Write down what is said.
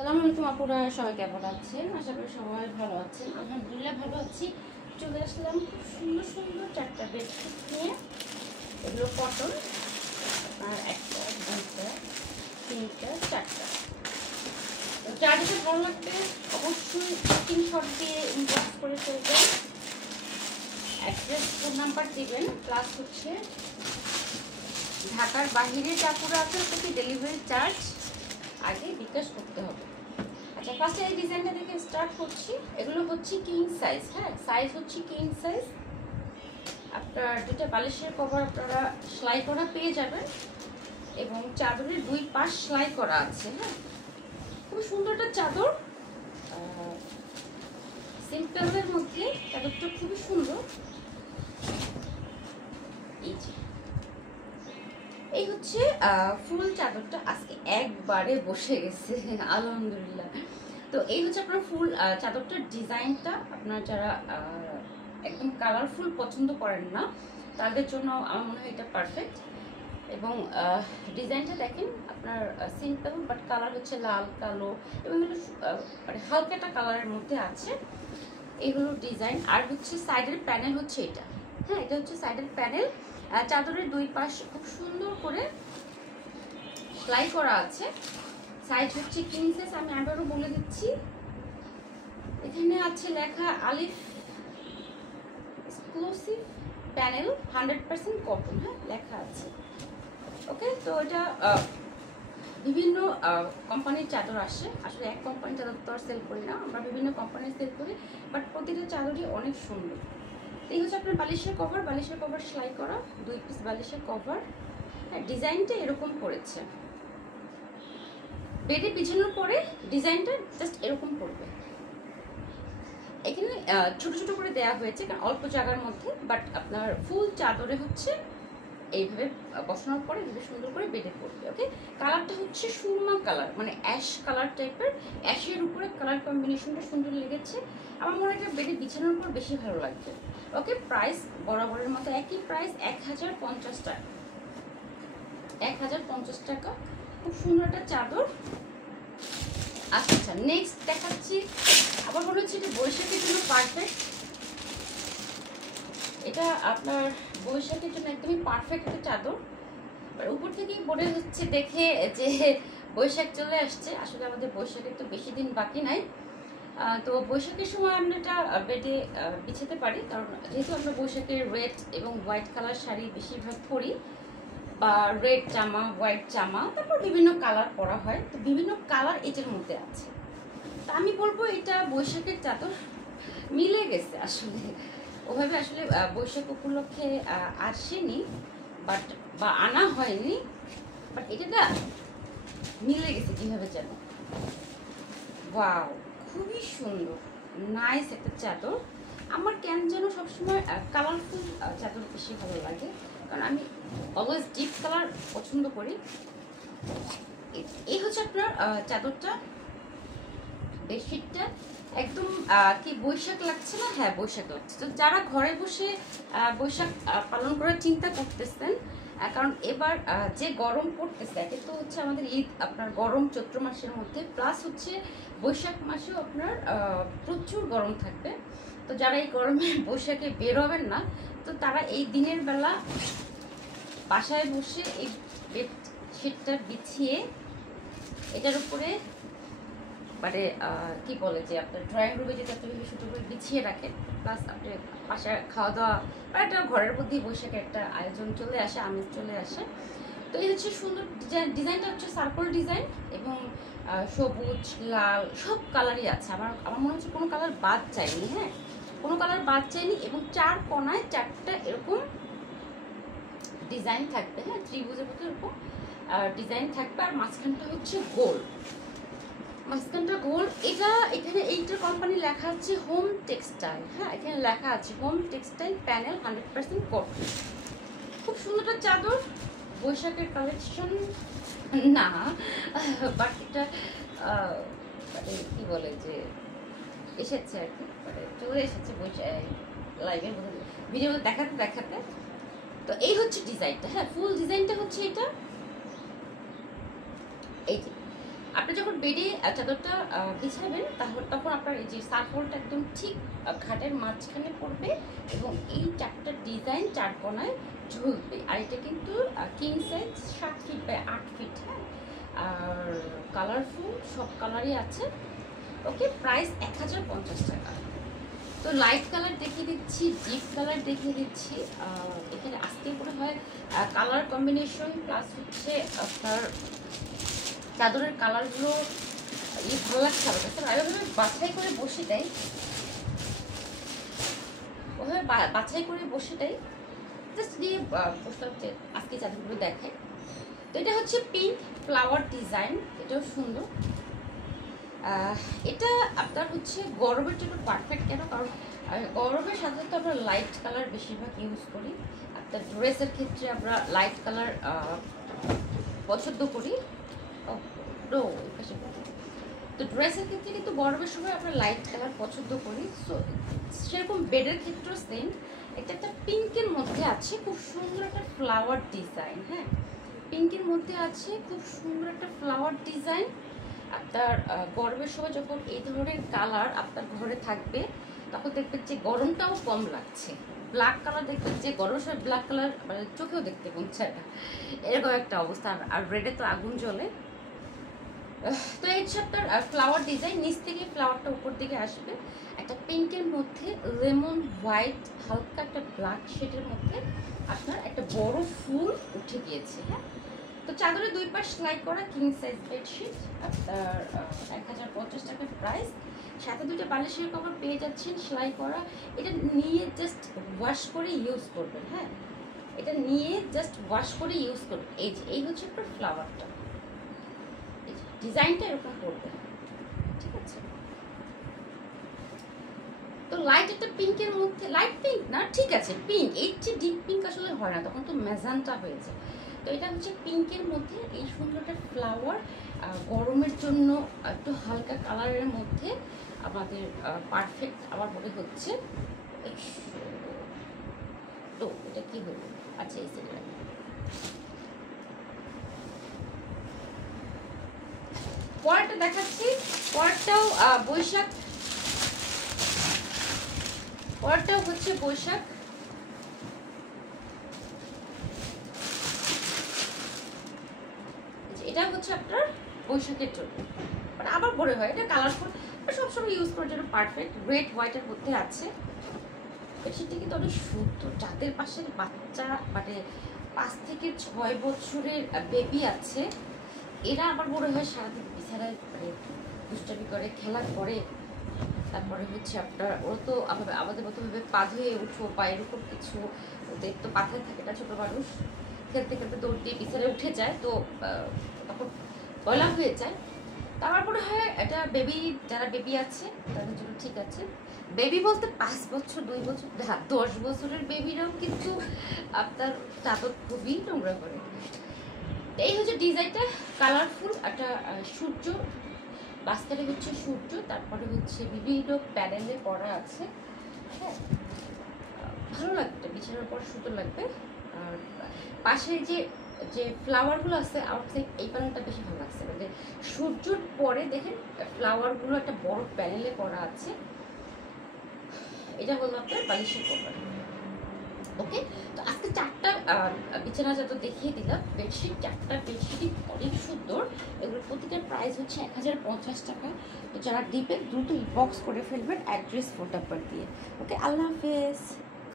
সালাম আলাইকুম আপুরা, সবাই কেমন আছেন? আশা করি সবাই ভালো আছেন। আলহামদুলিল্লাহ ভালো আছি। চলে আসলাম খুব সুন্দর সুন্দর চারটা বেডশিট নিয়ে। এগুলো কটন। আর একটা, দুইটা, তিনটা, চারটা। তো যার যেটা ভালো লাগবে অবশ্যই স্ক্রিনশট দিয়ে ইনবক্স করে ফেলবেন। অ্যাড্রেস, ফোন নাম্বার দিবেন, প্লাস হচ্ছে ঢাকার বাহিরে যা পুরো আছে ওটাকে ডেলিভারি চার্জ আগে বিকাশ করতে হবে। আচ্ছা, ফার্স্টে এই ডিজাইনটা দেখে স্টার্ট করছি। এগুলো হচ্ছে কিং সাইজ। হ্যাঁ, সাইজ হচ্ছে কিং সাইজ। আপনার দুটো বালিশের কভার আপনারা সেলাই করা পেয়ে যাবেন এবং চাদরের দুই পাশ সেলাই করা আছে। হ্যাঁ, খুব সুন্দর একটা চাদর, সিম্পলের মধ্যে চাদরটা খুবই সুন্দর। এই যে এই হচ্ছে ফুল চাদরটা। আজকে একবারে বসে গেছে আলহামদুলিল্লাহ। তো এই হচ্ছে আপনার ফুল চাদরটার ডিজাইনটা। আপনার যারা একদম কালারফুল পছন্দ করেন না তাদের জন্য আমার মনে হয় এটা পারফেক্ট। এবং ডিজাইনটা দেখেন, আপনার সিম্পল বাট কালার হচ্ছে লাল কালো এবং মানে হালকা একটা কালারের মধ্যে আছে। এইগুলো ডিজাইন। আর হচ্ছে সাইডের প্যানেল হচ্ছে এটা। হ্যাঁ, এটা হচ্ছে সাইডের প্যানেল। চাদরের দুই পাশ খুব সুন্দর করে সেলাই করা আছে। সাইজ হচ্ছে কিং সাইজ। আমি আবারও বলে দিচ্ছি, এখানে আছে লেখা আলিফ এক্সক্লুসিভ প্যানেল 100% কটন। হ্যাঁ, লেখা আছে। ওকে, তো এটা বিভিন্ন কোম্পানির চাদর আসে। আসলে এক কোম্পানির চাদর তো আর সেল করি না আমরা, বিভিন্ন কোম্পানির সেল করি, বাট প্রতিটা চাদরই অনেক সুন্দর। এই হচ্ছে আপনার বালিশের কভার। বালিশের কভার সেলাই করা, দুই পিস বালিশের কভার। হ্যাঁ, ডিজাইনটা এরকম করেছে। বেডে বিছানোর পরে ডিজাইনটা জাস্ট এরকম করবে। এখানে ছোট ছোট করে দেওয়া হয়েছে কারণ অল্প জায়গার মধ্যে, বাট আপনার ফুল চাদরে হচ্ছে এইভাবে বসানোর পরে খুব সুন্দর করে বেডে পড়বে। ওকে, কালারটা হচ্ছে সুরমা কালার, মানে অ্যাশ কালার টাইপের। অ্যাশের উপরে কালার কম্বিনেশনটা সুন্দর লেগেছে। আমার মনে হয় এটা বেডে বিছানোর পর বেশি ভালো লাগবে। ওকে, প্রাইস বরাবরের মতো একই প্রাইস, 1050 টাকা। 1050 টাকা। খুব সুন্দর একটা চাদর। আচ্ছা, নেক্সট দেখাচ্ছি। আবার মনে হচ্ছে এটা বৈশাখের জন্য পারফেক্ট। এটা আপনার বৈশাখের জন্য একদমই পারফেক্ট একটা চাদর। উপর থেকেই মনে হচ্ছে দেখে যে বৈশাখ চলে আসছে। আসলে আমাদের বৈশাখের তো বেশি দিন বাকি নাই। তো বৈশাখের সময় আমরা এটা বেডে বিছাতে পারি, কারণ যেহেতু আমরা বৈশাখের রেড এবং হোয়াইট কালার শাড়ি বেশিরভাগ পরি, বা রেড জামা, হোয়াইট জামা, তারপর বিভিন্ন কালার পরা হয়। তো বিভিন্ন কালার এটার মধ্যে আছে। তা আমি বলবো এটা বৈশাখের চাদর মিলে গেছে। আসলে ওভাবে আসলে বৈশাখ উপলক্ষে আসেনি, বাট বা আনা হয়নি, বাট এটা না মিলে গেছে কিভাবে যেন। ওয়াও, খুবই সুন্দর, নাইস একটা চাদর। আমার কেন যেন সবসময় কালারফুল চাদর বেশি ভালো লাগে, কারণ আমি অলওয়েজ ডিপ কালার পছন্দ করি। এই হচ্ছে আপনার চাদরটা, বেডশিটটা একদম কি বৈশাখ লাগছে না? হ্যাঁ, বৈশাখ লাগছে। তো যারা ঘরে বসে বৈশাখ পালন করার চিন্তা করতেছেন, কারণ এবার যে গরম পড়তেছে, একে তো হচ্ছে আমাদের ঈদ আপনার গরম চৈত্র মাসের মধ্যে, প্লাস হচ্ছে বৈশাখ মাসেও আপনার প্রচুর গরম থাকবে। তো যারা এই গরমে বৈশাখে বের হবেন না, তো তারা এই দিনের বেলা বাসায় বসে এই বেডশিটটা বিছিয়ে এটার উপরে, মানে কি বলে যে আপনার ড্রয়িং রুমে যেটা আপনি সুন্দর করে বিছিয়ে রাখেন, প্লাস আপনি বাসায় খাওয়া দাওয়া বা একটা ঘরের মধ্যেই বৈশাখে একটা আয়োজন চলে আসে, আমেজ চলে আসে। তো এই হচ্ছে সুন্দর ডিজাইনটা হচ্ছে সার্কল ডিজাইন এবং সবুজ লাল সব কালারই আছে। আমার মনে হচ্ছে কোনো কালার বাদ যায়নি। হ্যাঁ, কোনো কালার বাদ যায়নি। এবং চার কোনায় চারটা এরকম ডিজাইন থাকবে। হ্যাঁ, ত্রিভুজের মতো এরকম ডিজাইন থাকবে। আর মাঝখানটা হচ্ছে গোল, মাঝখানটা গোল। এটা এখানে এইটার কোম্পানি লেখা আছে হোম টেক্সটাইল। হ্যাঁ, এখানে লেখা আছে হোম টেক্সটাইল প্যানেল 100% কটন। খুব সুন্দর চাদর, বৈশাখের কালেকশন না, বাট এটা মানে কি বলে যে এসেছে আর কি, মানে চলে এসেছে বৈশাখ লাইভের মধ্যে, ভিডিও দেখাতে দেখাতে। তো এই হচ্ছে ডিজাইনটা। হ্যাঁ, ফুল ডিজাইনটা হচ্ছে এটা, এই যে। আপনি যখন বেডে চাদরটা বিছাবেন তখন আপনার এই যে সার্কলটা একদম ঠিক খাটের মাঝখানে পড়বে এবং এই চারটা ডিজাইন চার কোনায় ঝুলবে। আর এটা কিন্তু king size 7 feet by 8 feet, হ্যাঁ। আর কালারফুল সব কালারই আছে। ওকে, প্রাইস 1050 টাকা। তো লাইট কালার দেখিয়ে দিচ্ছি, ডিপ কালার দেখিয়ে দিচ্ছি। এখানে আজকে মনে হয় কালার কম্বিনেশন প্লাস হচ্ছে আপনার চাদরের কালারগুলো ভালো লাগছে আমার কাছে। ওইভাবে বাছাই করে বসে দেয়, ওইভাবে বাছাই করে বসে দেয়, জাস্ট দিয়ে বসতে হচ্ছে আজকে চাদরগুলো দেখে। তো এটা হচ্ছে পিঙ্ক ফ্লাওয়ার ডিজাইন, এটাও সুন্দর। এটা আপনার হচ্ছে গরমের জন্য পারফেক্ট। কেন? কারণ গরমের সাধারণত আমরা লাইট কালার বেশিরভাগ ইউজ করি। আপনার ড্রেসের ক্ষেত্রে আমরা লাইট কালার পছন্দ করি। তো ড্রেসের ক্ষেত্রে কিন্তু গরমের সময় আমরা লাইট কালার পছন্দ করি। সো সেরকম বেডের ক্ষেত্রেও সেম। এটা একটা পিঙ্কের মধ্যে আছে, খুব সুন্দর একটা ফ্লাওয়ার ডিজাইন, হ্যাঁ। পিঙ্কের মধ্যে আছে খুব সুন্দর একটা ফ্লাওয়ার ডিজাইন। আপনার গরমের সময় যখন এই ধরনের কালার আপনার ঘরে থাকবে তখন দেখবেন যে গরমটাও কম লাগছে। ব্ল্যাক কালার দেখবেন যে গরমের সময় ব্ল্যাক কালার মানে চোখেও দেখতে মন চায় না, এরকম একটা অবস্থা। আর রেডে তো আগুন জ্বলে। তো এই হচ্ছে আপনার ফ্লাওয়ার ডিজাইন। নিচ থেকে ফ্লাওয়ারটা উপর দিকে আসবে একটা পিঙ্কের মধ্যে, লেমন হোয়াইট, হালকা একটা ব্ল্যাক শেডের মধ্যে আপনার একটা বড় ফুল উঠে গিয়েছে, হ্যাঁ। তো চাদরের দুই পাশ সেলাই করা কিং সাইজ বেডশিট, আপনার 1050 টাকার প্রাইস। সাথে দুইটা বালিশের কভার পেয়ে যাচ্ছেন সেলাই করা। এটা নিয়ে জাস্ট ওয়াশ করে ইউজ করবেন, হ্যাঁ। এটা নিয়ে জাস্ট ওয়াশ করে ইউজ করবেন। এই হচ্ছে আপনার ফ্লাওয়ারটা, ডিজাইনটা এরকম করবে, ঠিক আছে। তো লাইট একটা পিঙ্কের মধ্যে, লাইট পিঙ্ক না, ঠিক আছে পিঙ্ক, এর চেয়ে ডিপ পিঙ্ক আসলে হয় না, তখন তো ম্যাজেন্টা হয়েছে। তো এটা হচ্ছে পিঙ্কের মধ্যে এই সুন্দর একটা ফ্লাওয়ার, গরমের জন্য একটু হালকা কালারের মধ্যে আমাদের পারফেক্ট আমার মনে হচ্ছে। তো এটা কি হলো? আচ্ছা, এই সেটা পরেরটা দেখাচ্ছি। পরেরটাও বৈশাখ, পরেরটাও হচ্ছে বৈশাখ। এটা হচ্ছে আপনার বৈশাখের জন্য, মানে আবার মনে হয় এটা কালারফুল, সবসময় ইউজ করার জন্য পারফেক্ট। রেড হোয়াইটের মধ্যে আছে। বেডশিটটা কিন্তু অনেক সুন্দর। যাদের পাশে বাচ্চা মানে 5 থেকে 6 বছরের বেবি আছে, এরা আমার মনে হয় সারাদিন বিছানায় মানে দুষ্টামি করে, খেলা করে। তারপরে হচ্ছে আপনার ওরা তো আমাদের মতো ভাবে পা ধুয়ে উঠো বা এরকম কিছু, ওদের তো পাথর থাকে না, ছোট মানুষ খেলতে খেলতে দৌড় দিয়ে বিছানায় উঠে যায়, তো তখন বলা হয়ে যায়। তো আমার মনে হয় এটা বেবি, যারা বেবি আছে তাদের জন্য ঠিক আছে। বেবি বলতে 5 বছর 2 বছর 10 বছরের বেবিরাও কিন্তু আপনার চাদর খুবই নোংরা করে। এই হচ্ছে ডিজাইনটা, কালারফুল একটা সূর্য, বাস্তারে হচ্ছে সূর্য, তারপরে হচ্ছে বিভিন্ন প্যানেলে করা আছে, হ্যাঁ। ভালো লাগবে, বিছানার পর সুন্দর লাগবে। আর পাশে যে ফ্লাওয়ারগুলো আছে, আমার কাছে এই প্যানেলটা বেশি ভালো লাগছে, মানে সূর্যর পরে দেখেন ফ্লাওয়ারগুলো একটা বড় প্যানেলে করা আছে। এটা হলো আপনার বালিশের কভার। ওকে, তো আজকে 4টা বিছানা চাদর দেখিয়ে দিলাম। বেডশিট 4টা বেডশিটই অনেক সুন্দর। এগুলোর প্রতিটার প্রাইস হচ্ছে 1050 টাকা। তো যারা দিবেন দ্রুত ইনবক্স করে ফেলবেন অ্যাড্রেস, ফোন নাম্বার দিয়ে। ওকে, আল্লাহ হাফেজ।